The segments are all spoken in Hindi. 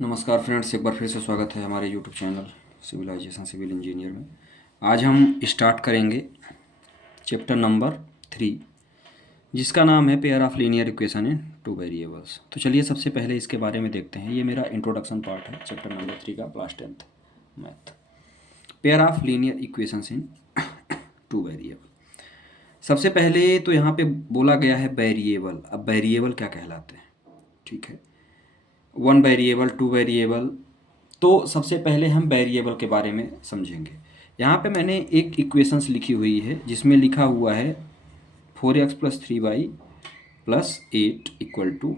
नमस्कार फ्रेंड्स, एक बार फिर से स्वागत है हमारे YouTube channel civilization civil engineer में। आज हम स्टार्ट करेंगे चैप्टर नंबर 3, जिसका नाम है pair of linear equation in two variables. तो चलिए सबसे पहले इसके बारे में देखते हैं। ये मेरा इंट्रोडक्शन पार्ट है चैप्टर नंबर 3 का, class 10th math, pair of linear equations in two variable. सबसे पहले तो यहाँ पे बोला गया है वेरिएबल। अब वेरिएबल क्या कहलाते हैं, ठीक है, 1 वेरिएबल, 2 वेरिएबल। तो सबसे पहले हम वेरिएबल के बारे में समझेंगे। यहाँ पे मैंने एक इक्वेशंस लिखी हुई है जिसमें लिखा हुआ है 4x + 3y + 8 =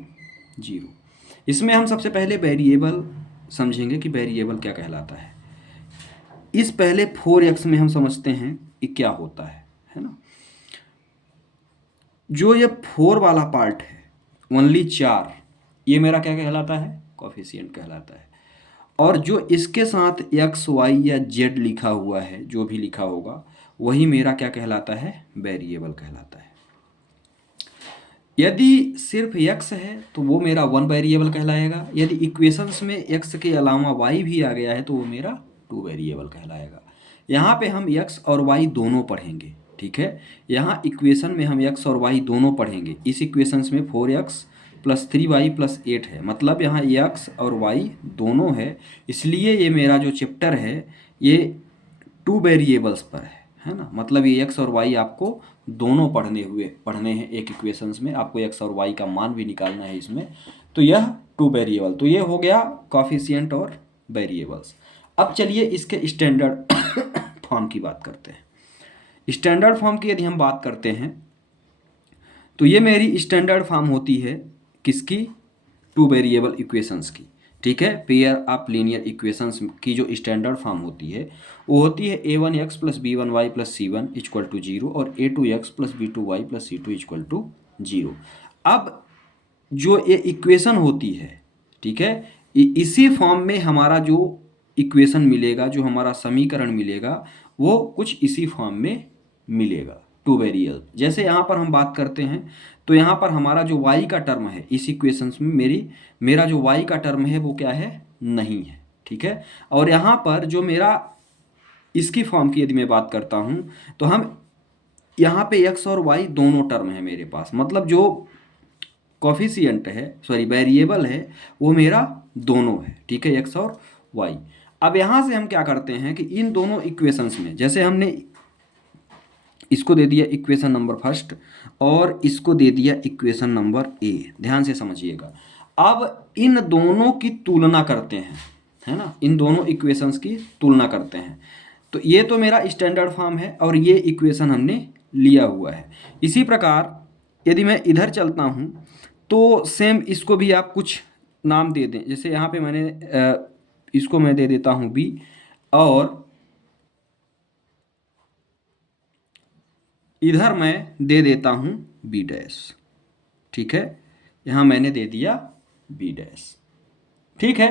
0। इसमें हम सबसे पहले वेरिएबल समझेंगे कि वेरिएबल क्या कहलाता है। इस पहले 4x में हम समझते हैं कि क्या होता है ना। जो ये 4 वाला पार्ट है, ओनली 4, ये मेरा क्या कहलाता है, कोफिशिएंट कहलाता है। और जो इसके साथ x, y या z लिखा हुआ है, जो भी लिखा होगा, वही मेरा क्या कहलाता है, वेरिएबल कहलाता है। यदि सिर्फ x है तो वो मेरा 1 वेरिएबल कहलाएगा। यदि इक्वेशंस में x के अलावा y भी आ गया है तो वो मेरा 2 वेरिएबल कहलाएगा। यहाँ पे हम x और y दोनों पढ़ेंगे, ठीक है। यहाँ इक्वेशन में हम x और y दोनों पढ़ेंगे। इस इक्वेशंस में 4x + 3y + 8 है, मतलब यहाँ x और y दोनों है। इसलिए ये मेरा जो चैप्टर है ये 2 वेरिएबल्स पर है ना। मतलब ये x और y आपको दोनों पढ़ने हैं एक इक्वेशंस में। आपको x और y का मान भी निकालना है इसमें। तो यह 2 वेरिएबल, तो ये हो गया कोफिशिएंट और वेरिएबल्स। अब चलिए इसके स्टैंडर्ड फॉर्म की बात करते हैं। स्टैंडर्ड फॉर्म की यदि हम बात करते हैं तो ये मेरी स्टैंडर्ड फॉर्म होती है किसकी, 2 वेरिएबल इक्वेशंस की, ठीक है। पेयर ऑफ लीनियर इक्वेशंस की जो स्टैंडर्ड फॉर्म होती है वो होती है a1x + b1y + c1 = 0 और a2x + b2y + c2 = 0। अब जो ये इक्वेशन होती है, ठीक है, इसी फॉर्म में हमारा जो इक्वेशन मिलेगा, जो हमारा समीकरण मिलेगा, वो कुछ इसी फॉर्म में मिलेगा, 2 वेरिएबल। जैसे यहाँ पर हम बात करते हैं तो यहाँ पर हमारा जो y का टर्म है इस इक्वेशंस में मेरा जो y का टर्म है वो क्या है, नहीं है, ठीक है। और यहाँ पर जो मेरा इसकी फॉर्म की यदि मैं बात करता हूँ तो हम यहाँ पे x और y दोनों टर्म है मेरे पास। मतलब जो कोफिशिएंट है, सॉरी वेरिएबल है, वो मेरा दोनों है, ठीक है, x और y। अब यहाँ से हम क्या करते हैं कि इन दोनों इक्वेशंस में, जैसे हमने इसको दे दिया इक्वेशन नंबर फर्स्ट और इसको दे दिया इक्वेशन नंबर ए, ध्यान से समझिएगा। अब इन दोनों की तुलना करते हैं, है ना, इन दोनों इक्वेशंस की तुलना करते हैं। तो ये तो मेरा स्टैंडर्ड फॉर्म है और ये इक्वेशन हमने लिया हुआ है। इसी प्रकार यदि मैं इधर चलता हूँ तो सेम इसको भी आप कुछ नाम दे दें। जैसे यहाँ पे मैंने इसको मैं दे देता हूँ बी और इधर मैं दे देता हूँ बी डैश, ठीक है। यहाँ मैंने दे दिया बी डैश, ठीक है।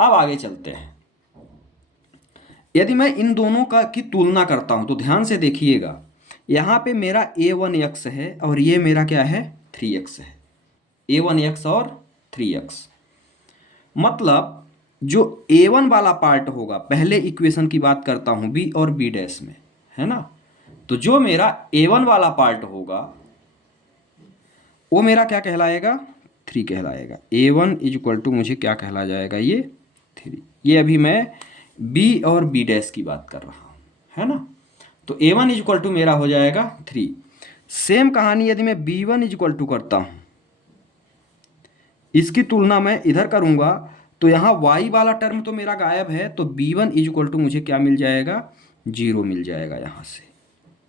अब आगे चलते हैं। यदि मैं इन दोनों की तुलना करता हूँ तो ध्यान से देखिएगा, यहाँ पे मेरा a1x है और ये मेरा क्या है, 3x है। a1x और 3x, मतलब जो a1 वाला पार्ट होगा, पहले इक्वेशन की बात करता हूँ b और b डैश में, है ना। तो जो मेरा a1 वाला पार्ट होगा वो मेरा क्या कहलाएगा, 3 कहलाएगा। a1 = मुझे क्या कहला जाएगा, ये 3। ये अभी मैं b और b डैश की बात कर रहा हूँ, है ना। तो a1 = मेरा हो जाएगा 3। सेम कहानी यदि मैं b1 = करता हूँ, इसकी तुलना मैं इधर करूँगा तो यहाँ y वाला टर्म तो मेरा गायब है, तो b1 = मुझे क्या मिल जाएगा, 0 मिल जाएगा यहाँ से,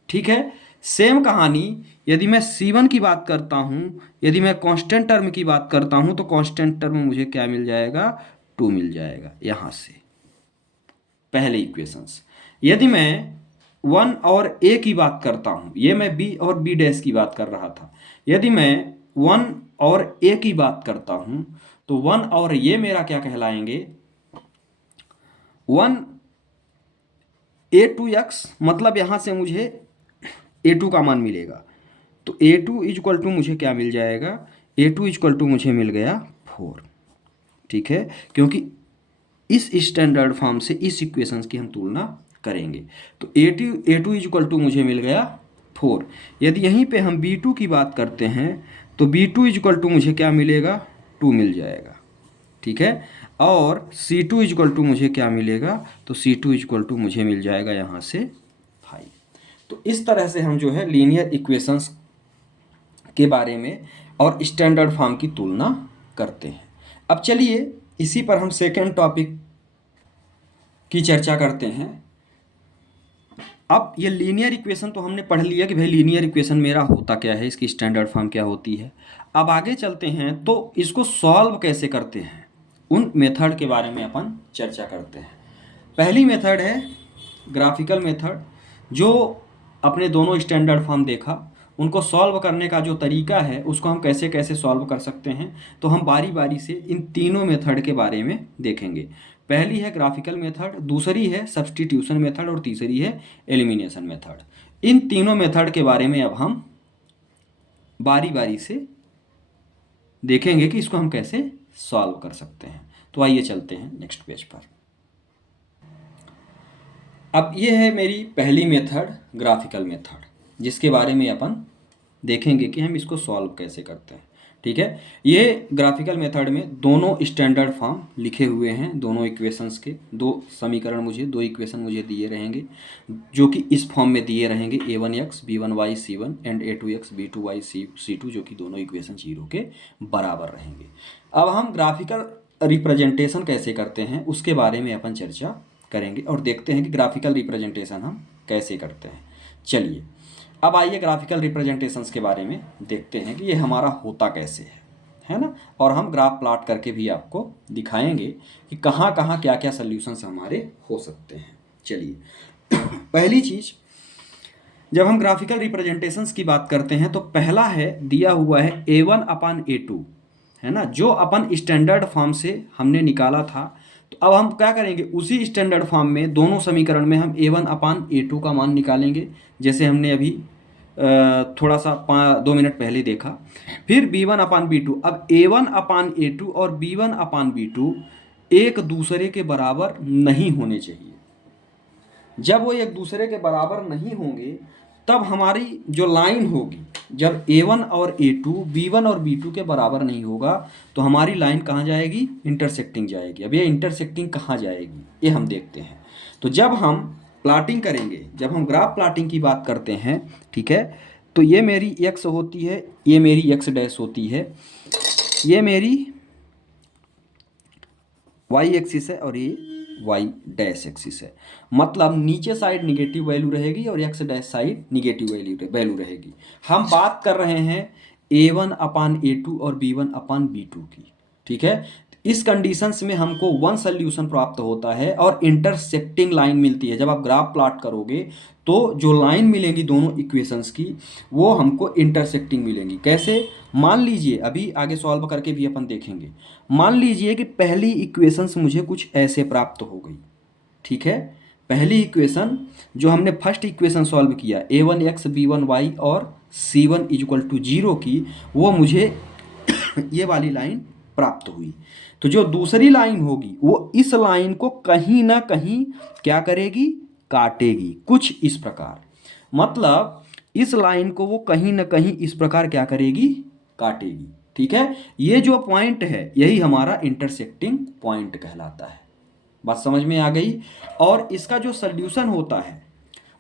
ठीक है। सेम कहानी यदि मैं c1 की बात करता हूँ, यदि मैं कांस्टेंट टर्म की बात करता हूँ तो कांस्टेंट टर्म मुझे क्या मिल जाएगा, 2 मिल जाएगा यहाँ से, पहले इक्वेशंस। यदि मैं 1 और a की बात करता हूँ, ये मैं b और b डैश की बात कर रहा था। यदि मैं 1 और a की बात करता हूँ तो 1 और ये मेरा क्या कहलाएंगे, 1 a2x, मतलब यहाँ से मुझे a2 का मान मिलेगा। तो a2 = मुझे क्या मिल जाएगा, a2 = मुझे मिल गया 4। ठीक है, क्योंकि इस स्टैंडर्ड फॉर्म से इस इक्वेशंस की हम तुलना करेंगे। तो ए टू इक्वल टू मुझे मिल गया 4। यदि यहीं पे हम बी टू की बात करते हैं तो बी टू इक्वल टू मुझे क्या मिलेगा, 2 मिल जाएगा, ठीक है। और सी टू इक्वल टू मुझे क्या मिलेगा, तो सी टू इक्वल टू मुझे मिल जाएगा यहाँ से 5। तो इस तरह से हम जो है लीनियर इक्वेशंस के बारे में और स्टैंडर्ड फॉर्म की तुलना करते हैं। अब चलिए इसी पर हम सेकेंड टॉपिक की चर्चा करते हैं। अब ये लीनियर इक्वेशन तो हमने पढ़ लिया कि भाई लीनियर इक्वेशन मेरा होता क्या है, इसकी स्टैंडर्ड फॉर्म क्या होती है। अब आगे चलते हैं तो इसको सॉल्व कैसे करते हैं, उन मेथड के बारे में अपन चर्चा करते हैं। पहली मेथड है ग्राफिकल मेथड, जो अपने दोनों स्टैंडर्ड फॉर्म देखा, उनको सॉल्व करने का जो तरीका है उसको हम कैसे कैसे सॉल्व कर सकते हैं, तो हम बारी बारी से इन तीनों मेथड के बारे में देखेंगे। पहली है ग्राफिकल मेथड, दूसरी है सब्स्टिट्यूशन मेथड और तीसरी है एलिमिनेशन मेथड। इन तीनों मेथड के बारे में अब हम बारी बारी से देखेंगे कि इसको हम कैसे सॉल्व कर सकते हैं। तो आइए चलते हैं नेक्स्ट पेज पर। अब ये है मेरी पहली मेथड ग्राफिकल मेथड, जिसके बारे में अपन देखेंगे कि हम इसको सॉल्व कैसे करते हैं, ठीक है। ये ग्राफिकल मेथड में दोनों स्टैंडर्ड फॉर्म लिखे हुए हैं, दोनों इक्वेशंस के दो इक्वेशन मुझे दिए रहेंगे, जो कि इस फॉर्म में दिए रहेंगे a1x b1y c1 and a2x b2y c2, जो कि दोनों इक्वेशन 0 के बराबर रहेंगे। अब हम ग्राफिकल रिप्रेजेंटेशन कैसे करते हैं उसके बारे में अपन चर्चा करेंगे और देखते हैं कि ग्राफिकल रिप्रेजेंटेशन हम कैसे करते हैं। चलिए अब आइए ग्राफिकल रिप्रेजेंटेशंस के बारे में देखते हैं कि ये हमारा होता कैसे है ना। और हम ग्राफ प्लॉट करके भी आपको दिखाएंगे कि कहाँ कहाँ क्या क्या सॉल्यूशंस हमारे हो सकते हैं। चलिए पहली चीज़, जब हम ग्राफिकल रिप्रेजेंटेशंस की बात करते हैं तो पहला है दिया हुआ है a1/a2, है ना, जो अपन स्टैंडर्ड फॉर्म से हमने निकाला था। तो अब हम क्या करेंगे, उसी स्टैंडर्ड फॉर्म में दोनों समीकरण में हम a1/a2 का मान निकालेंगे, जैसे हमने अभी थोड़ा सा 2 मिनट पहले देखा। फिर b1/b2। अब a1/a2 और b1/b2 एक दूसरे के बराबर नहीं होने चाहिए। जब वो एक दूसरे के बराबर नहीं होंगे तब हमारी जो लाइन होगी, जब a1 और a2 b1 और b2 के बराबर नहीं होगा तो हमारी लाइन कहाँ जाएगी, इंटरसेक्टिंग जाएगी। अब ये इंटरसेक्टिंग कहाँ जाएगी ये हम देखते हैं। तो जब हम प्लॉटिंग करेंगे, जब हम ग्राफ प्लॉटिंग की बात करते हैं, ठीक है, तो ये मेरी x होती है, ये मेरी x डैश होती है, ये मेरी y एक्सिस है और ये y डैश एक्सिस है। मतलब नीचे साइड निगेटिव वैल्यू रहेगी और x dash side negative value रहेगी। हम बात कर रहे हैं a1/a2 और b1/b2 की, ठीक है। इस कंडीशंस में हमको वन सोल्यूशन प्राप्त होता है और इंटरसेक्टिंग लाइन मिलती है। जब आप ग्राफ प्लॉट करोगे तो जो लाइन मिलेंगी दोनों इक्वेशंस की वो हमको इंटरसेक्टिंग मिलेंगी। कैसे, मान लीजिए अभी आगे सॉल्व करके भी अपन देखेंगे। मान लीजिए कि पहली इक्वेशंस मुझे कुछ ऐसे प्राप्त हो गई, ठीक है। पहली इक्वेशन जो हमने फर्स्ट इक्वेशन सॉल्व किया a1x b1y और c1 = 0 की, वो मुझे ये वाली लाइन प्राप्त हुई। तो जो दूसरी लाइन होगी वो इस लाइन को कहीं ना कहीं क्या करेगी, काटेगी, कुछ इस प्रकार। मतलब इस लाइन को वो कहीं ना कहीं इस प्रकार क्या करेगी, काटेगी, ठीक है। ये जो पॉइंट है यही हमारा इंटरसेक्टिंग पॉइंट कहलाता है। बात समझ में आ गई। और इसका जो सल्यूशन होता है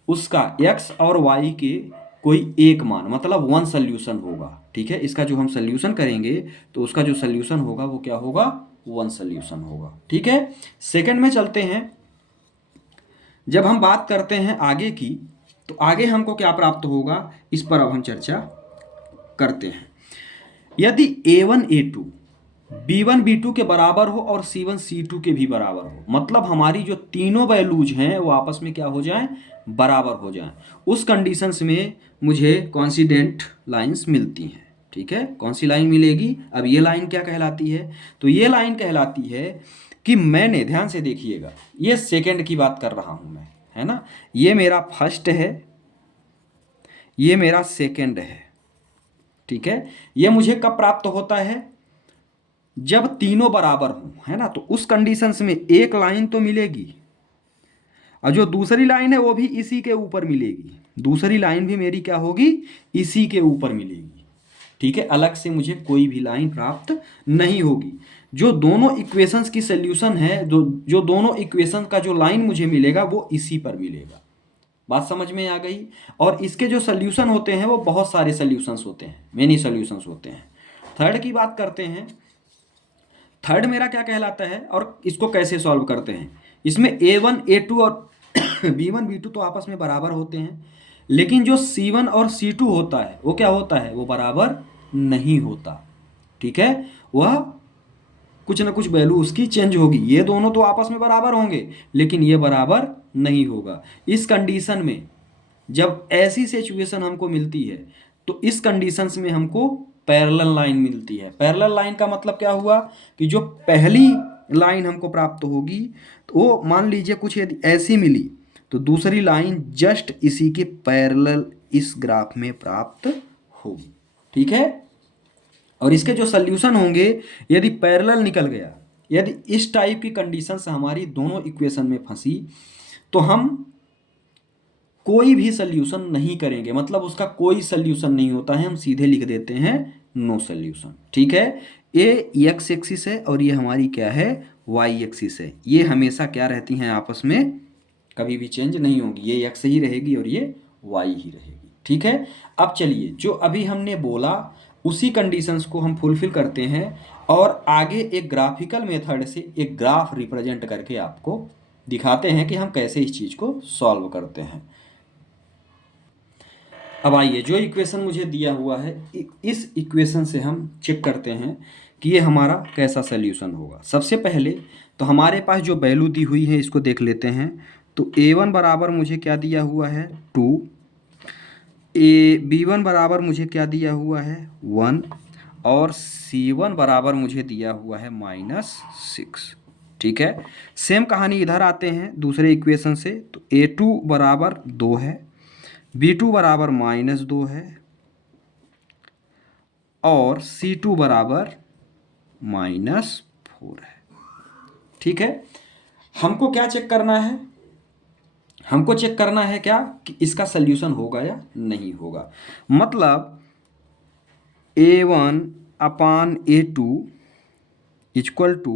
उसका x और y के कोई एक मान, मतलब वन सल्यूशन होगा, ठीक है। इसका जो हम सल्यूशन करेंगे तो उसका जो सल्यूशन होगा वो क्या होगा, वन सल्यूशन होगा, ठीक है। सेकंड में चलते हैं। जब हम बात करते हैं आगे की, तो आगे हमको क्या प्राप्त होगा इस पर अब हम चर्चा करते हैं। यदि a1 a2 b1 b2 के बराबर हो और c1 c2 के भी बराबर हो, मतलब हमारी जो तीनों वैल्यूज हैं वो आपस में क्या हो जाएं, बराबर हो जाएं, उस कंडीशंस में मुझे कॉन्सिडेंट लाइंस मिलती हैं, ठीक है। कौन सी लाइन मिलेगी, अब ये लाइन क्या कहलाती है, तो ये लाइन कहलाती है कि मैंने, ध्यान से देखिएगा, ये सेकेंड की बात कर रहा हूं मैं, है ना। ये मेरा फर्स्ट है, ये मेरा सेकेंड है, ठीक है। ये मुझे कब प्राप्त होता है, जब तीनों बराबर हों, है ना, तो उस कंडीशंस में एक लाइन तो मिलेगी और जो दूसरी लाइन है वो भी इसी के ऊपर मिलेगी। दूसरी लाइन भी मेरी क्या होगी, इसी के ऊपर मिलेगी। ठीक है, अलग से मुझे कोई भी लाइन प्राप्त नहीं होगी। जो दोनों इक्वेशंस की सोल्यूशन है, जो जो दोनों इक्वेशन का जो लाइन मुझे मिलेगा वो इसी पर मिलेगा। बात समझ में आ गई। और इसके जो सोल्यूशन होते हैं वो बहुत सारे सोल्यूशंस होते हैं, मेनी सोल्यूशंस होते हैं। थर्ड की बात करते हैं। थर्ड मेरा क्या कहलाता है और इसको कैसे सॉल्व करते हैं। इसमें A1 A2 और B1 B2 तो आपस में बराबर होते हैं, लेकिन जो C1 और C2 होता है वो क्या होता है, वो बराबर नहीं होता। ठीक है, वह कुछ ना कुछ वैल्यू उसकी चेंज होगी। ये दोनों तो आपस में बराबर होंगे लेकिन ये बराबर नहीं होगा। इस कंडीशन में जब ऐसी सिचुएशन हमको मिलती है तो इस कंडीशंस में हमको पैरेलल लाइन मिलती है। पैरेलल लाइन का मतलब क्या हुआ कि जो पहली लाइन हमको प्राप्त होगी तो वो मान लीजिए कुछ यदि ऐसी मिली तो दूसरी लाइन जस्ट इसी के पैरेलल इस ग्राफ में प्राप्त होगी। ठीक है, और इसके जो सल्यूशन होंगे यदि पैरेलल निकल गया, यदि इस टाइप की कंडीशंस हमारी दोनों इक्वेशन में फंसी तो हम कोई भी सल्यूशन नहीं करेंगे, मतलब उसका कोई सल्यूशन नहीं होता है, हम सीधे लिख देते हैं नो सल्यूशन। ठीक है, ये एक्स एक्सिस है और ये हमारी क्या है, वाई एक्सिस है। ये हमेशा क्या रहती हैं आपस में, कभी भी चेंज नहीं होगी। ये एक्स ही रहेगी और ये वाई ही रहेगी। ठीक है, अब चलिए जो अभी हमने बोला उसी कंडीशंस को हम फुलफिल करते हैं और आगे एक ग्राफिकल मेथड से एक ग्राफ रिप्रेजेंट करके आपको दिखाते हैं कि हम कैसे इस चीज़ को सॉल्व करते हैं। अब आइए जो इक्वेशन मुझे दिया हुआ है इस इक्वेशन से हम चेक करते हैं कि ये हमारा कैसा सल्यूशन होगा। सबसे पहले तो हमारे पास जो वैल्यू दी हुई है इसको देख लेते हैं। तो A1 बराबर मुझे क्या दिया हुआ है 2, B1 बराबर मुझे क्या दिया हुआ है 1 और C1 बराबर मुझे दिया हुआ है -6। ठीक है, सेम कहानी इधर आते हैं दूसरे इक्वेशन से। तो A2 बराबर 2 है, B2 बराबर -2 है और C2 बराबर -4 है। ठीक है, हमको क्या चेक करना है, हमको चेक करना है क्या कि इसका सल्यूशन होगा या नहीं होगा। मतलब A1 upon A2 equal to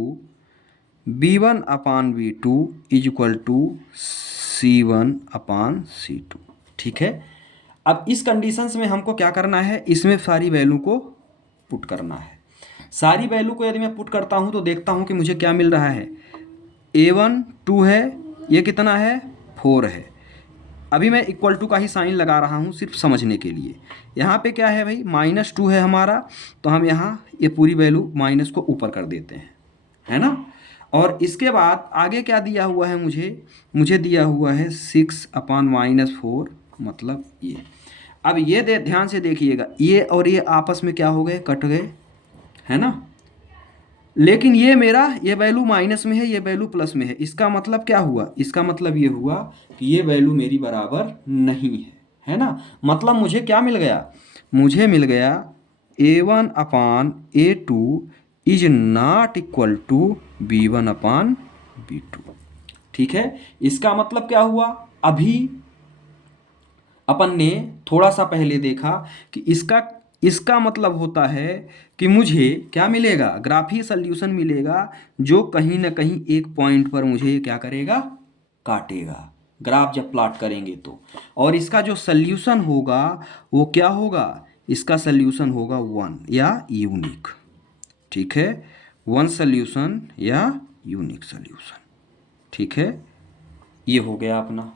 B1 upon B2 equal to C1 upon C2। ठीक है, अब इस कंडीशंस में हमको क्या करना है, इसमें सारी वैल्यू को पुट करना है। सारी वैल्यू को यदि मैं पुट करता हूं तो देखता हूं कि मुझे क्या मिल रहा है। A1 2 है, ये कितना है 4 है। अभी मैं इक्वल टू का ही साइन लगा रहा हूँ सिर्फ समझने के लिए। यहाँ पे क्या है भाई -2 है हमारा, तो हम यहाँ ये पूरी वैल्यू माइनस को ऊपर कर देते हैं, है ना। और इसके बाद आगे क्या दिया हुआ है मुझे दिया हुआ है 6 अपान -4, मतलब ये। अब ये ध्यान से देखिएगा, ये और ये आपस में क्या हो गए, कट गए, है ना। लेकिन ये मेरा ये वैल्यू माइनस में है, ये वैल्यू प्लस में है। इसका मतलब क्या हुआ, इसका मतलब ये हुआ कि ये वैल्यू मेरी बराबर नहीं है ना। मतलब मुझे क्या मिल गया, मुझे मिल गया A1 upon A2 is not equal to B1 upon B2। ठीक है, इसका मतलब क्या हुआ, अभी अपन ने थोड़ा सा पहले देखा कि इसका मतलब होता है कि मुझे क्या मिलेगा, ग्राफी सल्यूशन मिलेगा जो कहीं ना कहीं एक पॉइंट पर मुझे क्या करेगा, काटेगा, ग्राफ जब प्लॉट करेंगे तो। और इसका जो सल्यूशन होगा वो क्या होगा, इसका सल्यूशन होगा 1 या यूनिक। ठीक है, 1 सल्यूशन या यूनिक सल्यूशन। ठीक है, ये हो गया अपना।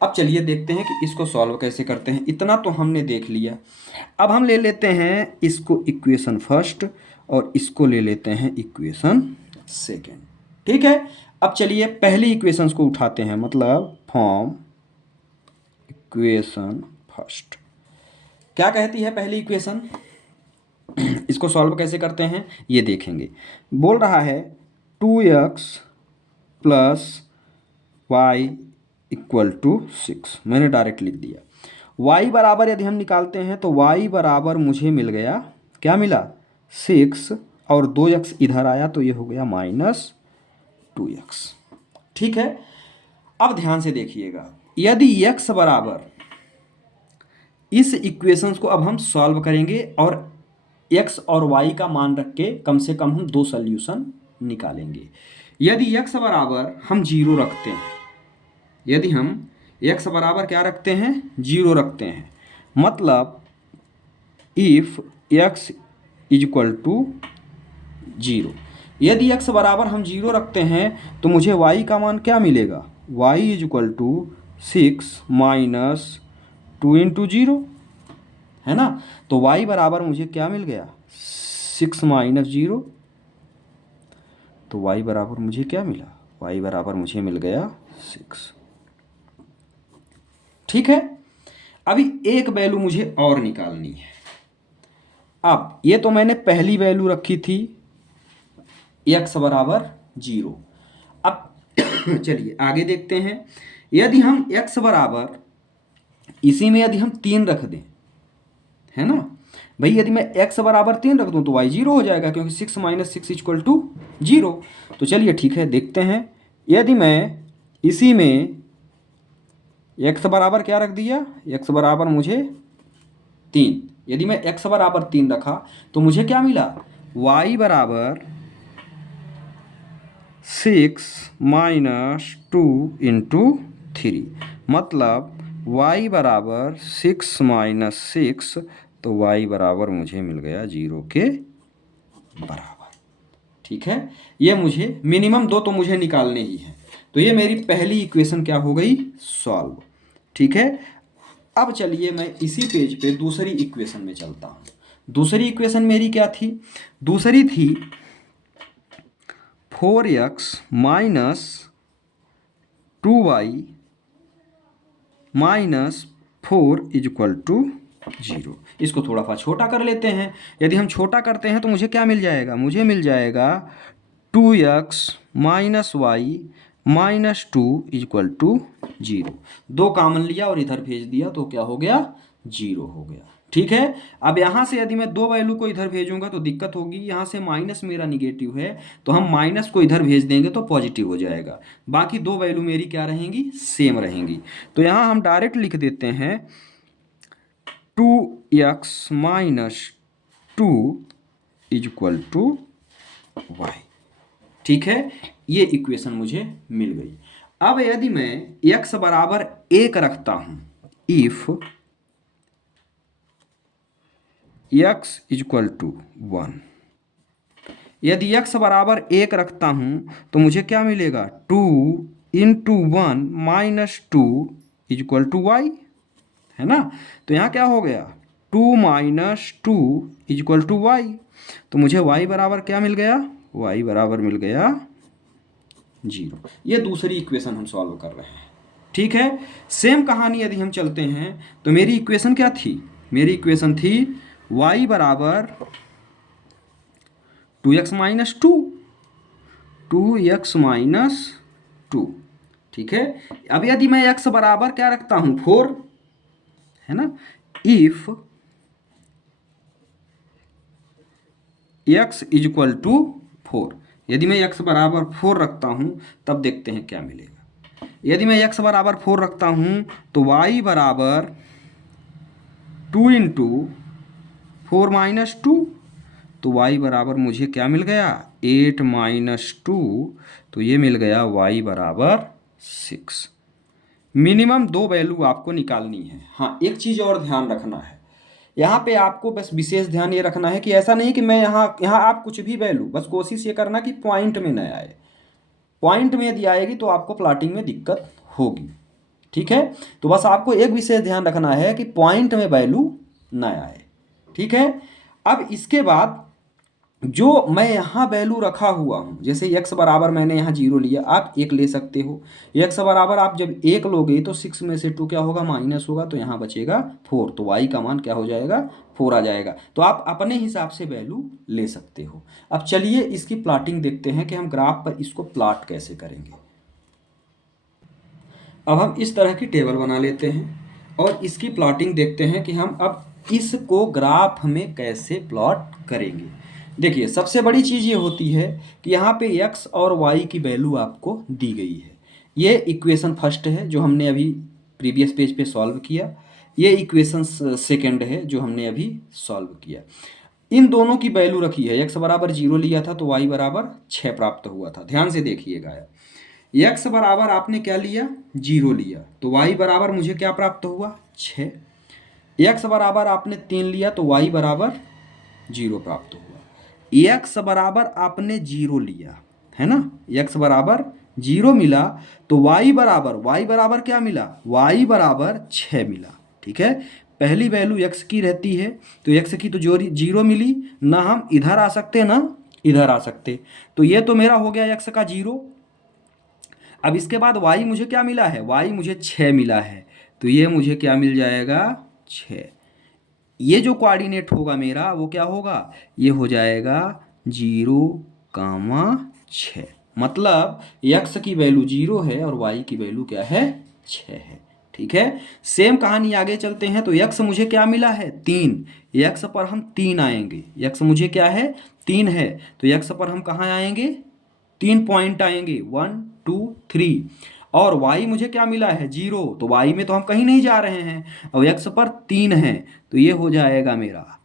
अब चलिए देखते हैं कि इसको सॉल्व कैसे करते हैं। इतना तो हमने देख लिया, अब हम ले लेते हैं इसको इक्वेशन फर्स्ट और इसको ले लेते हैं इक्वेशन सेकेंड। ठीक है, अब चलिए पहली इक्वेशंस को उठाते हैं, मतलब फॉर्म इक्वेशन फर्स्ट। क्या कहती है पहली इक्वेशन, इसको सॉल्व कैसे करते हैं ये देखेंगे। बोल रहा है 2x plus Y equal to 6, मैंने डायरेक्ट लिख दिया। y बराबर यदि हम निकालते हैं तो y बराबर मुझे मिल गया, क्या मिला 6 और 2x इधर आया तो ये हो गया -2x। ठीक है, अब ध्यान से देखिएगा, यदि x बराबर, इस इक्वेशंस को अब हम सॉल्व करेंगे और x और y का मान रख के कम से कम हम 2 सॉल्यूशन निकालेंगे। यदि x बराबर हम 0 रखते हैं, यदि हम x बराबर क्या रखते हैं, 0 रखते हैं, मतलब इफ x इक्वल टू 0, यदि x बराबर हम 0 रखते हैं तो मुझे y का मान क्या मिलेगा, y equal to 6 minus 2 into 0, है ना। तो y बराबर मुझे क्या मिल गया, 6 माइनस 0। तो y बराबर मुझे क्या मिला, y बराबर मुझे मिल गया 6। ठीक है, अभी एक वैल्यू मुझे और निकालनी है। अब ये तो मैंने पहली वैल्यू रखी थी x बराबर 0। अब चलिए आगे देखते हैं, यदि हम x बराबर इसी में यदि हम 3 रख दें, है ना भाई, यदि मैं x बराबर 3 रख दूं तो y 0 हो जाएगा, क्योंकि 6 माइनस 6 इक्वल टू 0। तो चलिए ठीक है, देखते हैं, यदि मैं इसी में x बराबर क्या रख दिया, x बराबर मुझे 3, यदि मैं x बराबर 3 रखा तो मुझे क्या मिला, y बराबर 6 माइनस 2 इंटू 3, मतलब y बराबर 6 माइनस 6, तो y बराबर मुझे मिल गया 0 के बराबर। ठीक है, ये मुझे मिनिमम 2 तो मुझे निकालने ही हैं। तो ये मेरी पहली इक्वेशन क्या हो गई, सॉल्व। ठीक है, अब चलिए मैं इसी पेज पे दूसरी इक्वेशन में चलता हूँ। दूसरी इक्वेशन मेरी क्या थी, दूसरी थी 4x minus 2y minus 4 equal to 0। इसको थोड़ा सा छोटा कर लेते हैं। यदि हम छोटा करते हैं तो मुझे क्या मिल जाएगा, मुझे मिल जाएगा 2x minus y minus 2 equal to 0। 2 common लिया और इधर भेज दिया तो क्या हो गया, 0 हो गया। ठीक है, अब यहाँ से यदि मैं 2 वैल्यू को इधर भेजूंगा तो दिक्कत होगी, यहाँ से माइनस मेरा निगेटिव है तो हम माइनस को इधर भेज देंगे तो पॉजिटिव हो जाएगा। बाकी 2 वैल्यू मेरी क्या रहेंगी, सेम रहेंगी। तो यहाँ हम डायरेक्ट लिख देते हैं 2x minus 2 equal to Y. ठीक है, ये इक्वेशन मुझे मिल गई। अब यदि मैं x बराबर 1 रखता हूं, इफ x इक्वल टू 1, यदि x बराबर 1 रखता हूं तो मुझे क्या मिलेगा, 2 into 1 minus 2 equal to y, है ना। तो यहाँ क्या हो गया, 2 माइनस 2 इक्वल टू वाई। तो मुझे y बराबर क्या मिल गया, y बराबर मिल गया 0। ये दूसरी इक्वेशन हम सॉल्व कर रहे हैं। ठीक है, सेम कहानी यदि हम चलते हैं तो मेरी इक्वेशन क्या थी, मेरी इक्वेशन थी y बराबर 2x माइनस 2, 2x माइनस 2। ठीक है, अब यदि मैं x बराबर क्या रखता हूं, 4, है ना। इफ x इक्वल टू 4, यदि मैं x बराबर 4 रखता हूं तब देखते हैं क्या मिलेगा। यदि मैं x बराबर 4 रखता हूं तो y बराबर 2 इंटू 4 माइनस 2, तो y बराबर मुझे क्या मिल गया, 8 माइनस 2, तो ये मिल गया y बराबर 6। मिनिमम 2 वैल्यू आपको निकालनी है। हाँ, एक चीज़ और ध्यान रखना है, यहाँ पे आपको बस विशेष ध्यान ये रखना है कि ऐसा नहीं कि मैं यहाँ आप कुछ भी वैल्यू, बस कोशिश ये करना कि पॉइंट में न आए। पॉइंट में यदि आएगी तो आपको प्लॉटिंग में दिक्कत होगी। ठीक है, तो बस आपको एक विशेष ध्यान रखना है कि पॉइंट में वैल्यू न आए। ठीक है, अब इसके बाद जो मैं यहाँ वैल्यू रखा हुआ हूँ, जैसे x बराबर मैंने यहाँ 0 लिया, आप 1 ले सकते हो। x बराबर आप जब 1 लोगे तो 6 में से 2 क्या होगा, माइनस होगा, तो यहाँ बचेगा 4, तो y का मान क्या हो जाएगा, 4 आ जाएगा। तो आप अपने हिसाब से वैल्यू ले सकते हो। अब चलिए इसकी प्लॉटिंग देखते हैं कि हम ग्राफ पर इसको प्लॉट कैसे करेंगे। अब हम इस तरह की टेबल बना लेते हैं और इसकी प्लॉटिंग देखते हैं कि हम अब इसको ग्राफ में कैसे प्लॉट करेंगे। देखिए सबसे बड़ी चीज़ ये होती है कि यहाँ पे x और y की वैल्यू आपको दी गई है। ये इक्वेशन फर्स्ट है जो हमने अभी प्रीवियस पेज पे सॉल्व किया, ये इक्वेशन सेकंड है जो हमने अभी सॉल्व किया। इन दोनों की वैल्यू रखी है, x बराबर 0 लिया था तो y बराबर 6 प्राप्त हुआ था। ध्यान से देखिएगा, x बराबर आपने क्या लिया, 0 लिया, तो y बराबर मुझे क्या प्राप्त हुआ, 6। x बराबर आपने 3 लिया तो y बराबर 0 प्राप्त हुआ। x बराबर आपने 0 लिया है ना, x बराबर 0 मिला तो y बराबर क्या मिला, y बराबर 6 मिला। ठीक है, पहली वैल्यू x की रहती है तो x की तो जो 0 मिली, ना हम इधर आ सकते ना इधर आ सकते, तो ये तो मेरा हो गया x का 0। अब इसके बाद y मुझे क्या मिला है, y मुझे 6 मिला है, तो ये मुझे क्या मिल जाएगा, 6। ये जो कोऑर्डिनेट होगा मेरा वो क्या होगा, ये हो जाएगा 0,6। मतलब x की वैल्यू 0 है और y की वैल्यू क्या है, 6 है। ठीक है, सेम कहानी आगे चलते हैं। तो x मुझे क्या मिला है, 3। x पर हम 3 आएंगे, x मुझे क्या है, 3 है, तो x पर हम कहाँ आएंगे, 3 पॉइंट आएंगे, 1 2 3। और y मुझे क्या मिला है, 0, तो y में तो हम कहीं नहीं जा रहे हैं और x पर 3 है, तो ये हो जाएगा मेरा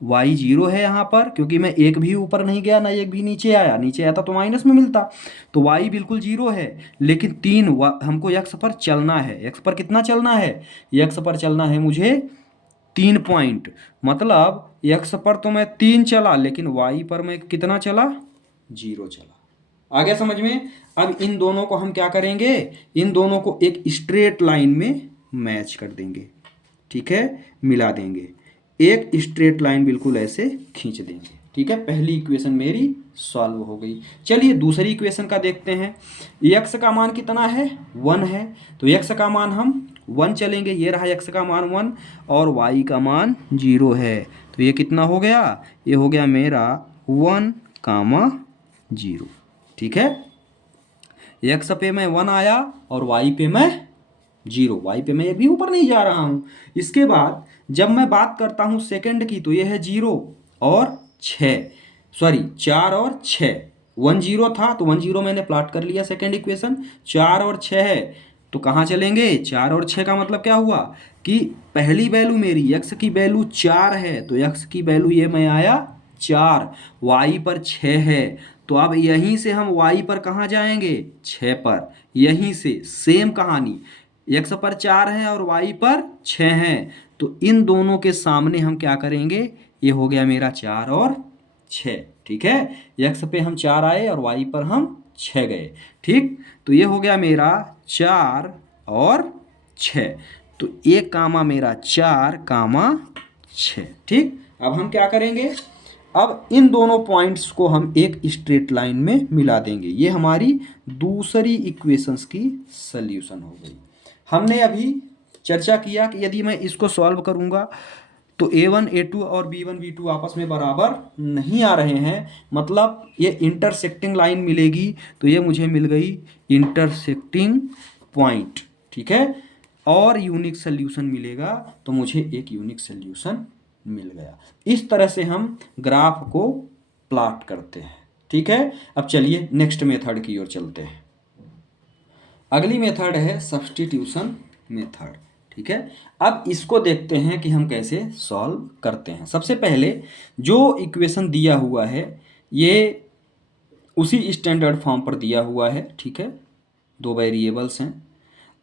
y 0 है यहाँ पर, क्योंकि मैं एक भी ऊपर नहीं गया ना एक भी नीचे आया, नीचे आता तो माइनस में मिलता, तो y बिल्कुल 0 है। लेकिन 3 हमको x पर चलना है, x पर कितना चलना है, x पर चलना है मुझे 3 पॉइंट, मतलब x पर तो मैं 3 चला लेकिन y पर मैं कितना चला, 0 चला। आ गया समझ में। अब इन दोनों को हम क्या करेंगे, इन दोनों को एक स्ट्रेट लाइन में मैच कर देंगे। ठीक है, मिला देंगे, एक स्ट्रेट लाइन बिल्कुल ऐसे खींच देंगे। ठीक है, पहली इक्वेशन मेरी सॉल्व हो गई। चलिए दूसरी इक्वेशन का देखते हैं। x का मान कितना है, 1 है, तो x का मान हम 1 चलेंगे, ये रहा x का मान 1 और y का मान 0 है, तो ये कितना हो गया, ये हो गया मेरा 1,0। ठीक है, x पे मैं 1 आया और y पे मैं 0, y पे मैं भी ऊपर नहीं जा रहा हूँ। इसके बाद जब मैं बात करता हूँ सेकंड की, तो ये है 0 और 6, सॉरी 4 और 6, 1 0 था तो 1 0 मैंने प्लॉट कर लिया सेकंड इक्वेशन, 4 और 6 है तो कहाँ चलेंगे, 4 और 6 का मतलब क्या हुआ कि पहली वैल्यू मेरी x की वैल्यू 4 है, तो x की वैल्यू ये मैं आया 4, y पर 6 है, तो अब यहीं से हम y पर कहाँ जाएंगे, 6 पर, यहीं से सेम कहानी, x पर 4 है और y पर 6 है, तो इन दोनों के सामने हम क्या करेंगे, ये हो गया मेरा 4 और 6। ठीक है, x पे हम 4 आए और y पर हम 6 गए। ठीक, तो ये हो गया मेरा 4 और 6, तो एक कामा मेरा 4,6। ठीक, अब हम क्या करेंगे, अब इन दोनों पॉइंट्स को हम एक स्ट्रेट लाइन में मिला देंगे। ये हमारी दूसरी इक्वेशंस की सल्यूशन हो गई। हमने अभी चर्चा किया कि यदि मैं इसको सॉल्व करूंगा तो a1 a2 और b1 b2 आपस में बराबर नहीं आ रहे हैं, मतलब ये इंटरसेक्टिंग लाइन मिलेगी, तो ये मुझे मिल गई इंटरसेक्टिंग पॉइंट। ठीक है, और यूनिक सल्यूशन मिलेगा तो मुझे एक यूनिक सल्यूशन मिल गया। इस तरह से हम ग्राफ को प्लॉट करते हैं। ठीक है, अब चलिए नेक्स्ट मेथड की ओर चलते हैं। अगली मेथड है सब्स्टिट्यूशन मेथड। ठीक है, अब इसको देखते हैं कि हम कैसे सॉल्व करते हैं। सबसे पहले जो इक्वेशन दिया हुआ है ये उसी स्टैंडर्ड फॉर्म पर दिया हुआ है। ठीक है, 2 वेरिएबल्स हैं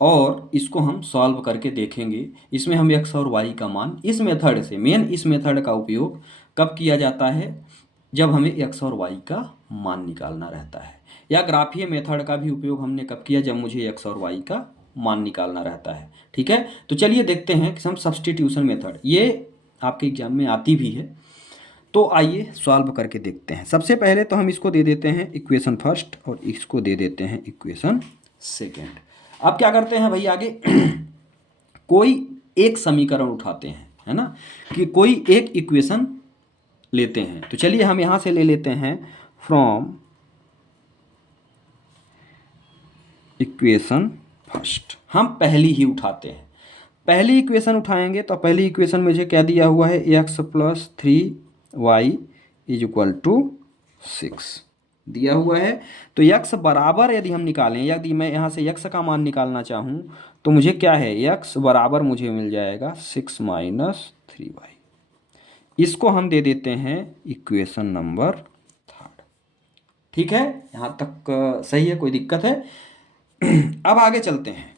और इसको हम सॉल्व करके देखेंगे। इसमें हम x और y का मान, इस मेथड से मेन इस मेथड का उपयोग कब किया जाता है, जब हमें x और y का मान निकालना रहता है, या ग्राफीय मेथड का भी उपयोग हमने कब किया, जब मुझे x और y का मान निकालना रहता है। ठीक है, तो चलिए देखते हैं कि हम सब्स्टिट्यूशन मेथड, ये आपके एग्जाम में आती भी है, तो आइए सॉल्व करके देखते हैं। सबसे पहले तो हम इसको दे देते हैं इक्वेशन फर्स्ट और इसको दे देते हैं इक्वेशन सेकेंड। अब क्या करते हैं भाई आगे कोई एक समीकरण उठाते हैं, है ना, कि कोई एक इक्वेशन लेते हैं। तो चलिए हम यहाँ से ले लेते हैं फ्रॉम इक्वेशन फर्स्ट, हम पहली ही उठाते हैं। पहली इक्वेशन उठाएंगे तो पहली इक्वेशन मुझे क्या दिया हुआ है, x + 3y is equal to 6 दिया हुआ है। तो यक्स बराबर यदि हम निकालें, यदि मैं यहाँ से यक्स का मान निकालना चाहूँ तो मुझे क्या है, यक्स बराबर मुझे मिल जाएगा 6 माइनस 3y। इसको हम दे देते हैं इक्वेशन नंबर 3। ठीक है, यहाँ तक सही है, कोई दिक्कत है? अब आगे चलते हैं।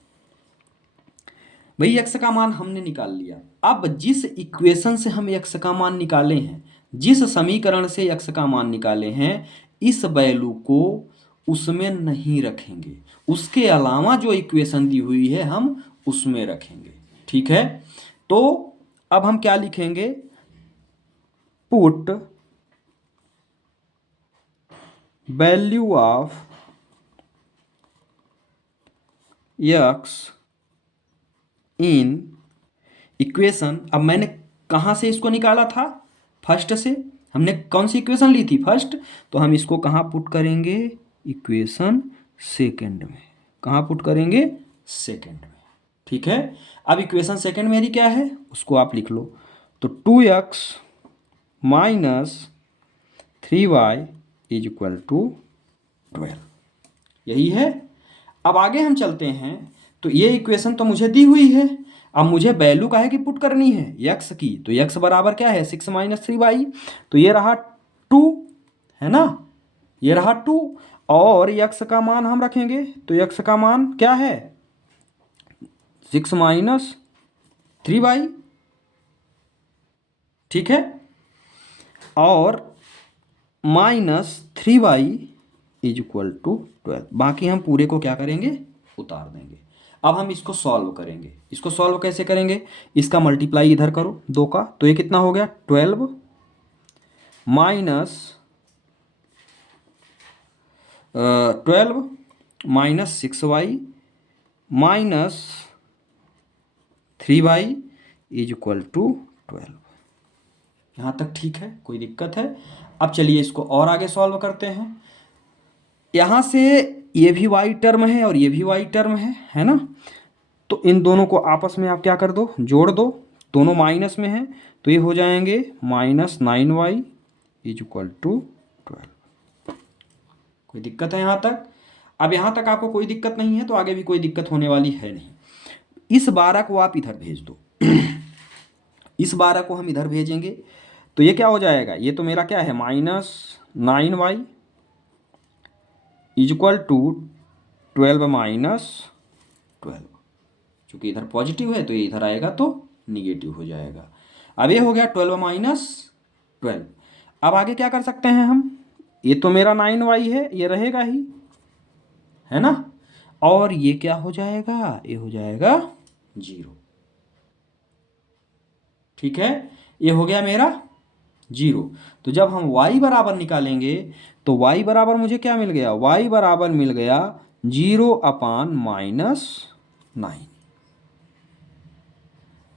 भाई यक्स का मान हमने निकाल लिया। अब जिस इक्वेशन से हम यक्स का मान निकाले हैं, जिस समीकरण से यक्स का मान निकाले हैं, इस वैल्यू को उसमें नहीं रखेंगे, उसके अलावा जो इक्वेशन दी हुई है हम उसमें रखेंगे। ठीक है, तो अब हम क्या लिखेंगे, put value of x in equation. अब मैंने कहाँ से इसको निकाला था, फर्स्ट से। हमने कौन सी इक्वेशन ली थी, फर्स्ट। तो हम इसको कहाँ पुट करेंगे, इक्वेशन सेकंड में। कहाँ पुट करेंगे, सेकंड में। ठीक है, अब इक्वेशन सेकंड मेरी क्या है उसको आप लिख लो। तो 2x minus 3y is equal to 12, यही है। अब आगे हम चलते हैं। तो ये इक्वेशन तो मुझे दी हुई है, अब मुझे वैल्यू का है कि पुट करनी है यक्स की। तो यक्स बराबर क्या है, 6 माइनस 3y। तो ये रहा 2, है ना, ये रहा 2। और यक्स का मान हम रखेंगे, तो यक्स का मान क्या है, 6 माइनस 3y। ठीक है, और minus 3y is equal to 12। बाकी हम पूरे को क्या करेंगे, उतार देंगे। अब हम इसको सॉल्व करेंगे। इसको सॉल्व कैसे करेंगे, इसका मल्टीप्लाई इधर करो 2 का, तो ये कितना हो गया, 12 minus 12 minus 6y minus 3y is equal to 12। यहाँ तक ठीक है, कोई दिक्कत है? अब चलिए इसको और आगे सॉल्व करते हैं। यहाँ से ये भी y टर्म है और ये भी y टर्म है ना। तो इन दोनों को आपस में आप क्या कर दो, जोड़ दो। दोनों माइनस में है तो ये हो जाएंगे minus 9y is equal to 12। कोई दिक्कत है यहाँ तक? अब यहाँ तक आपको कोई दिक्कत नहीं है तो आगे भी कोई दिक्कत होने वाली है नहीं। इस 12 को आप इधर भेज दो। इस 12 को हम इधर भेजेंगे तो ये क्या हो जाएगा, ये तो मेरा क्या है, minus 9y is equal to 12 minus 12। चूँकि इधर पॉजिटिव है तो ये इधर आएगा तो निगेटिव हो जाएगा। अब ये हो गया 12 माइनस 12। अब आगे क्या कर सकते हैं हम, ये तो मेरा 9y है, ये रहेगा ही, है ना। और ये क्या हो जाएगा, ये हो जाएगा 0। ठीक है, ये हो गया मेरा 0। तो जब हम y बराबर निकालेंगे तो y बराबर मुझे क्या मिल गया, y बराबर मिल गया 0 अपान माइनस 9।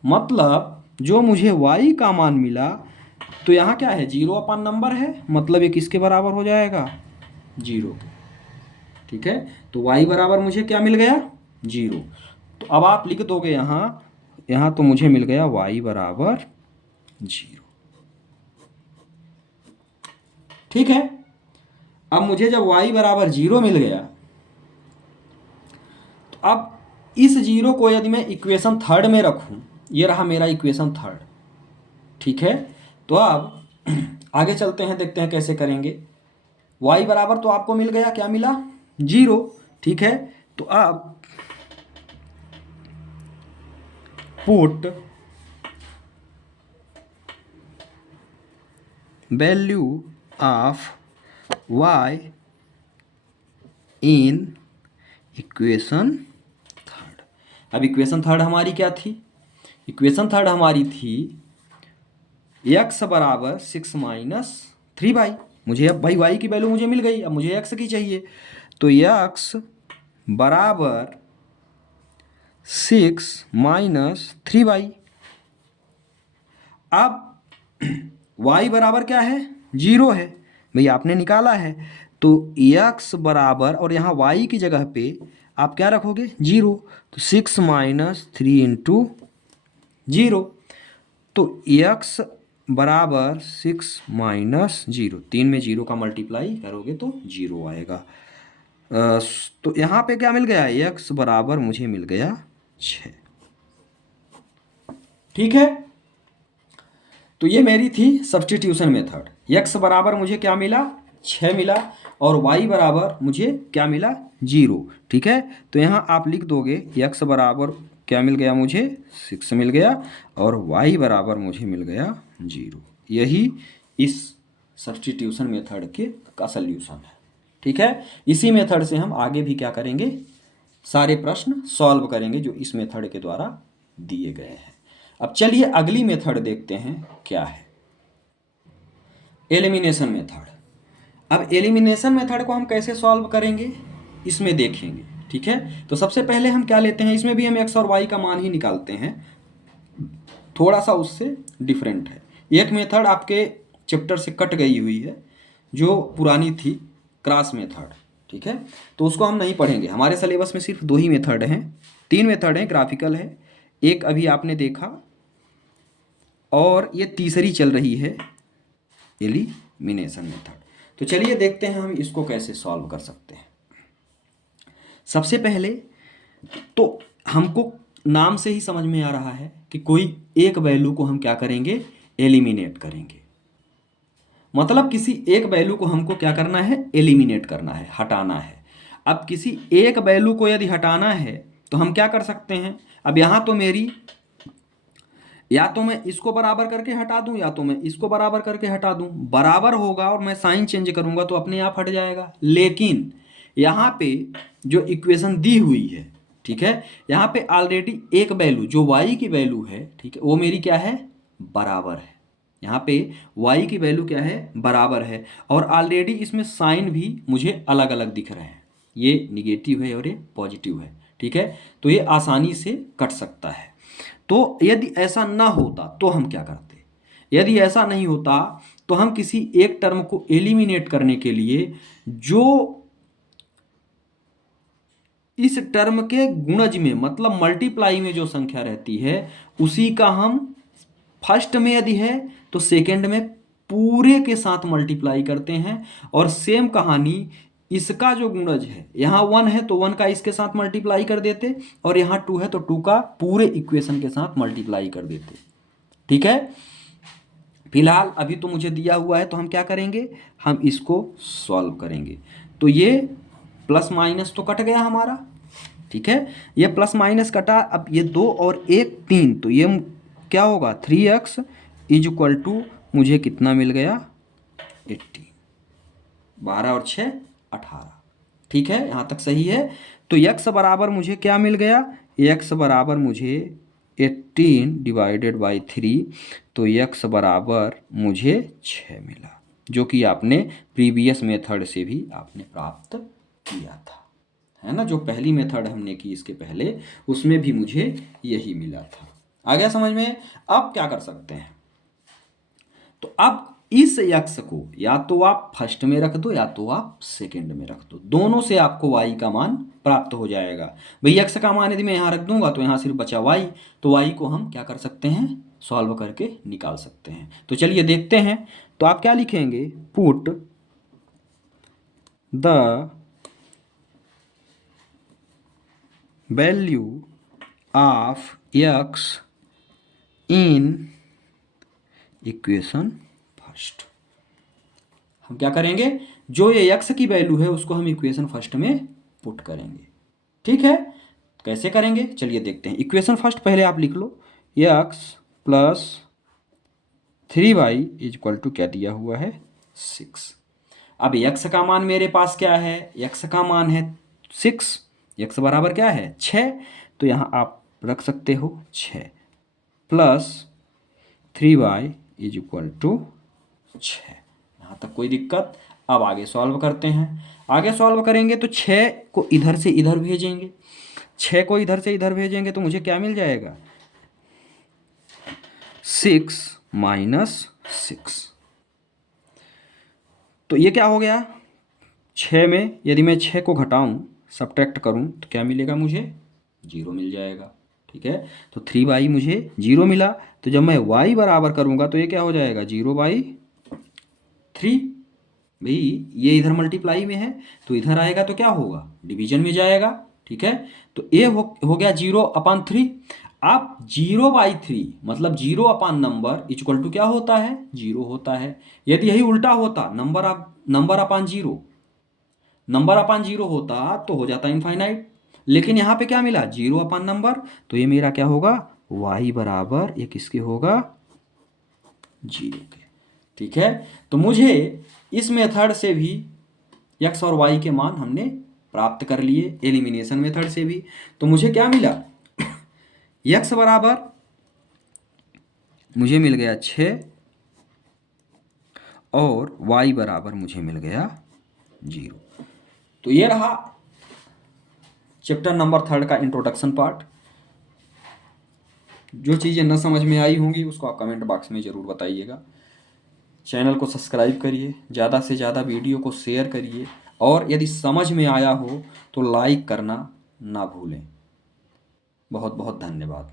मतलब जो मुझे y का मान मिला, तो यहाँ क्या है, 0 अपान नंबर है, मतलब ये किसके बराबर हो जाएगा, 0 के। ठीक है, तो y बराबर मुझे क्या मिल गया, 0। तो अब आप लिख दोगे यहाँ तो मुझे मिल गया y बराबर 0। ठीक है, अब मुझे जब y बराबर 0 मिल गया, तो अब इस 0 को यदि मैं इक्वेशन थर्ड में रखूं, ये रहा मेरा इक्वेशन थर्ड। ठीक है, तो अब आगे चलते हैं, देखते हैं कैसे करेंगे। y बराबर तो आपको मिल गया, क्या मिला, 0। ठीक है, तो अब put value of y in equation third. अब इक्वेशन थर्ड हमारी क्या थी, इक्वेशन थर्ड हमारी थी x बराबर 6 माइनस 3y। मुझे अब भाई y की वैल्यू मुझे मिल गई, अब मुझे x की चाहिए। तो x बराबर 6 माइनस 3y। अब y बराबर क्या है, 0 है, भाई आपने निकाला है। तो x बराबर, और यहाँ y की जगह पे आप क्या रखोगे, 0। तो 6 माइनस 3 इंटू 0। तो x बराबर 6 - 0, 3 में 0 का मल्टीप्लाई करोगे तो 0 आएगा। तो यहाँ पे क्या मिल गया, x बराबर मुझे मिल गया 6। ठीक है, तो ये मेरी थी सब्स्टिट्यूशन मेथड। x बराबर मुझे क्या मिला, 6 मिला, और y बराबर मुझे क्या मिला, 0। ठीक है, तो यहाँ आप लिख दोगे x बराबर क्या मिल गया मुझे, 6 मिल गया, और y बराबर मुझे मिल गया 0। यही इस सब्स्टिट्यूशन मेथड का सल्यूशन है। ठीक है, इसी मेथड से हम आगे भी क्या करेंगे, सारे प्रश्न सॉल्व करेंगे जो इस मेथड के द्वारा दिए गए हैं। अब चलिए अगली मेथड देखते हैं क्या है, एलिमिनेशन मेथड। अब एलिमिनेशन मेथड को हम कैसे सॉल्व करेंगे इसमें देखेंगे। ठीक है, तो सबसे पहले हम क्या लेते हैं, इसमें भी हम x और y का मान ही निकालते हैं, थोड़ा सा उससे डिफरेंट है। एक मेथड आपके चैप्टर से कट गई हुई है जो पुरानी थी, क्रॉस मेथड। ठीक है, तो उसको हम नहीं पढ़ेंगे, हमारे सिलेबस में सिर्फ 2 ही मेथड हैं, 3 मेथड हैं, ग्राफिकल है, एक अभी आपने देखा, और ये तीसरी चल रही है एलिमिनेशन मेथड। तो चलिए देखते हैं हम इसको कैसे सॉल्व कर सकते हैं। सबसे पहले तो हमको नाम से ही समझ में आ रहा है कि कोई एक वैल्यू को हम क्या करेंगे, एलिमिनेट करेंगे। मतलब किसी एक वैल्यू को हमको क्या करना है, एलिमिनेट करना है, हटाना है। अब किसी एक वैल्यू को यदि हटाना है तो हम क्या कर सकते हैं, अब यहाँ तो मेरी, या तो मैं इसको बराबर करके हटा दूं या तो मैं इसको बराबर करके हटा दूं, बराबर होगा और मैं साइन चेंज करूंगा तो अपने आप हट जाएगा। लेकिन यहाँ पे जो इक्वेशन दी हुई है, ठीक है, यहाँ पे ऑलरेडी एक वैल्यू जो y की वैल्यू है, ठीक है, वो मेरी क्या है, बराबर है। यहाँ पे y की वैल्यू क्या है, बराबर है, और ऑलरेडी इसमें साइन भी मुझे अलग अलग दिख रहे हैं, ये निगेटिव है और ये पॉजिटिव है। ठीक है, तो ये आसानी से कट सकता है। तो यदि ऐसा ना होता तो हम क्या करते, यदि ऐसा नहीं होता तो हम किसी एक टर्म को एलिमिनेट करने के लिए जो इस टर्म के गुणज में, मतलब मल्टीप्लाई में जो संख्या रहती है, उसी का हम फर्स्ट में यदि है तो सेकंड में पूरे के साथ मल्टीप्लाई करते हैं। और सेम कहानी, इसका जो गुणज है, यहाँ 1 है तो 1 का इसके साथ मल्टीप्लाई कर देते, और यहाँ 2 है तो 2 का पूरे इक्वेशन के साथ मल्टीप्लाई कर देते। ठीक है, फिलहाल अभी तो मुझे दिया हुआ है तो हम क्या करेंगे, हम इसको सॉल्व करेंगे। तो ये प्लस माइनस तो कट गया हमारा। ठीक है, ये प्लस माइनस कटा, अब ये 2 और 1 3, तो ये क्या होगा, 3x = मुझे कितना मिल गया, 18। 12 और 6 18। ठीक है, यहाँ तक सही है। तो x बराबर मुझे क्या मिल गया, x बराबर मुझे 18/3, तो x बराबर मुझे 6 मिला, जो कि आपने प्रीवियस मेथड से भी आपने प्राप्त किया था, है ना। जो पहली मेथड हमने की इसके पहले, उसमें भी मुझे यही मिला था। आ गया समझ में। अब क्या कर सकते हैं, तो अब इस x को या तो आप फर्स्ट में रख दो या तो आप सेकंड में रख दो, दोनों से आपको y का मान प्राप्त हो जाएगा। भाई x का मान यदि मैं यहाँ रख दूंगा तो यहाँ सिर्फ बचा y, तो y को हम क्या कर सकते हैं, सॉल्व करके निकाल सकते हैं। तो चलिए देखते हैं। तो आप क्या लिखेंगे, put the value of x in equation first. हम क्या करेंगे, जो ये x की वैल्यू है उसको हम इक्वेशन फर्स्ट में पुट करेंगे। ठीक है, कैसे करेंगे चलिए देखते हैं। इक्वेशन फर्स्ट पहले आप लिख लो, x + 3y = क्या दिया हुआ है, 6। अब x का मान मेरे पास क्या है, x का मान है 6, x बराबर क्या है, 6, तो यहाँ आप रख सकते हो 6 + 3y = 6। यहाँ तक कोई दिक्कत। अब आगे सॉल्व करते हैं। आगे सॉल्व करेंगे तो 6 को इधर से इधर भेजेंगे, 6 को इधर से इधर भेजेंगे तो मुझे क्या मिल जाएगा, 6 - 6। तो ये क्या हो गया, 6 में यदि मैं 6 को घटाऊं, सब्ट्रैक्ट करूं, तो क्या मिलेगा मुझे, 0 मिल जाएगा। ठीक है। तो 3y मुझे 0 मिला। तो जब मैं y बराबर करूँगा तो ये क्या हो जाएगा 0/3। भाई ये इधर मल्टीप्लाई में है तो इधर आएगा तो क्या होगा डिवीजन में जाएगा। ठीक है। तो ये हो गया 0/3। आप 0/3 मतलब 0 नंबर इक्वल टू क्या होता है 0 होता है। यदि यही उल्टा होता नंबर अपान जीरो होता तो हो जाता इनफाइनाइट। लेकिन यहाँ पे क्या मिला 0/नंबर। तो ये मेरा क्या होगा y बराबर ये किसके होगा 0 के। ठीक है। तो मुझे इस मेथड से भी x और y के मान हमने प्राप्त कर लिए, एलिमिनेशन मेथड से भी। तो मुझे क्या मिला x बराबर मुझे मिल गया 6 और y बराबर मुझे मिल गया 0। तो ये रहा चैप्टर नंबर 3 का इंट्रोडक्शन पार्ट। जो चीज़ें न समझ में आई होंगी उसको आप कमेंट बॉक्स में ज़रूर बताइएगा। चैनल को सब्सक्राइब करिए, ज़्यादा से ज़्यादा वीडियो को शेयर करिए, और यदि समझ में आया हो तो लाइक करना ना भूलें। बहुत बहुत धन्यवाद।